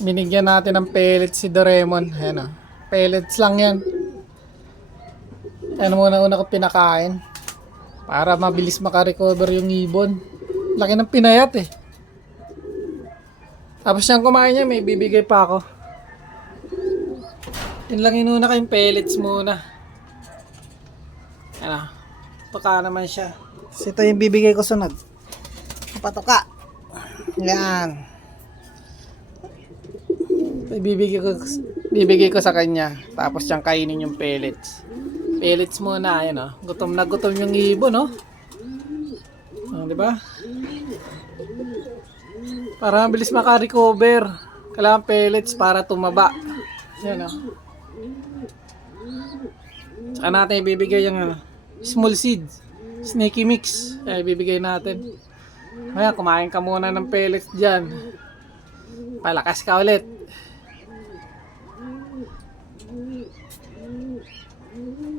Binigyan natin ng pellets si Doraemon. Ayan o. Pellets lang yan. Ayan muna una ko pinakain. Para mabilis makarecover yung ibon. Laki ng pinayat eh. Tapos siyang kumain niya, may bibigay pa ako. Yun lang inuna kayong pellets muna. Ayan o. Paka naman siya. So, ito yung bibigay ko sunod. Patoka. Yan. Bibigay ko sa kanya. Tapos siyang kainin yung pellets. Pellets muna, ayan oh. Gutom na gutom yung ibon, no? Oh, di ba? Para mabilis maka-recover. Kailangan pellets para tumaba. Ayan oh. Saka natin ibibigay yung small seed. Snaky mix. Ay, ibibigay natin. Ayan, kumain ka muna ng pellets dyan. Palakas ka ulit.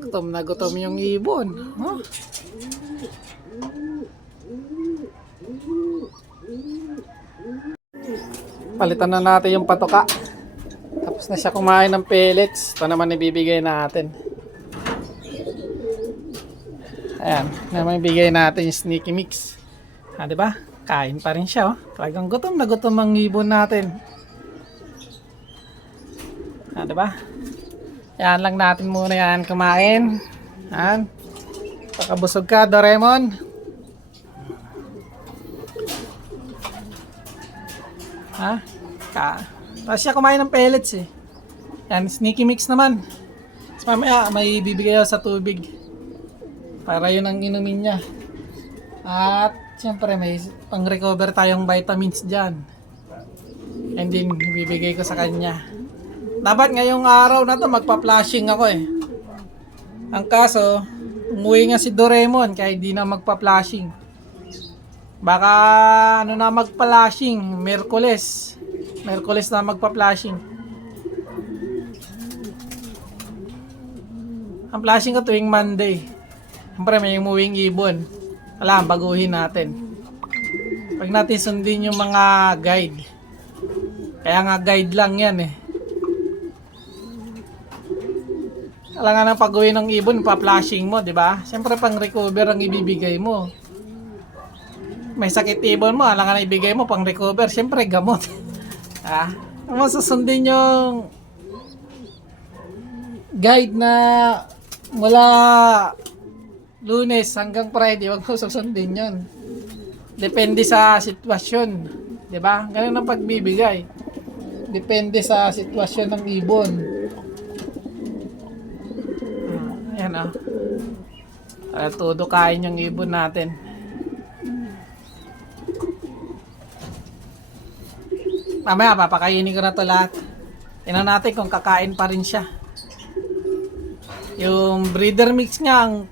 Gutom na gutom yung ibon. Huh? Palitan na natin yung patoka. Tapos na siya kumain ng pellets. Ito naman ibibigay natin. Ayan, naman ibigay natin yung sneaky mix. Ah, di ba? Kain pa rin siya, oh. Talagang gutom na gutom ang ibon natin. Ah, di ba? Yan lang natin muna yan kumain. Yan. Pakabusog ka, Doraemon. Ha? Tapos siya kumain ng pellets eh. Yan, sneaky mix naman. Tapos mamaya may bibigay ako sa tubig. Para yun ang inumin niya. At siyempre may pang-recover tayong vitamins dyan. And then bibigay ko sa kanya. Dapat ngayong araw na to magpa-flashing ako eh. Ang kaso, umuwi nga si Doraemon kaya di na magpa-flashing. Baka ano na magpa-flashing, Miyerkules. Miyerkules na magpa-flashing. Ang flashing ko tuwing Monday. Siyempre may umuwing ibon. Wala, baguhin natin. Pag natin sundin yung mga guide. Kaya nga guide lang yan eh. Kailangan ng pag-uwi ng ibon, pa-flashing mo, di ba? Siyempre pang recover ang ibibigay mo. May sakit ibon mo, kailangan na ibigay mo pang recover, siyempre gamot. Ah, mo susundin yung guide na mula Lunes hanggang Friday, wag mo susundin yun. Depende sa sitwasyon, di ba? Ganun ang pagbibigay. Depende sa sitwasyon ng ibon. Ayan o. Todo kain yung ibon natin. Mamaya papakainin ko na to lahat. Tingnan natin kung kakain pa rin siya. Yung breeder mix nga ang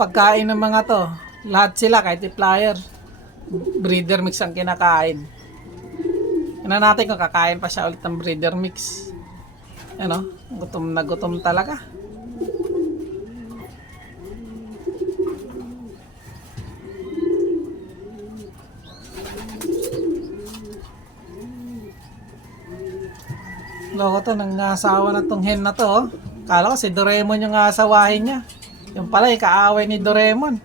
pagkain ng mga to. Lahat sila kahit i-flyer. Breeder mix ang kinakain. Tingnan natin kung kakain pa siya ulit ng breeder mix. Ano? Gutom na gutom talaga. Loko to, nangasawa na tong hen na to. Oh. Kala ko si Doraemon yung asawahin niya. Yung pala, kaaway ni Doraemon.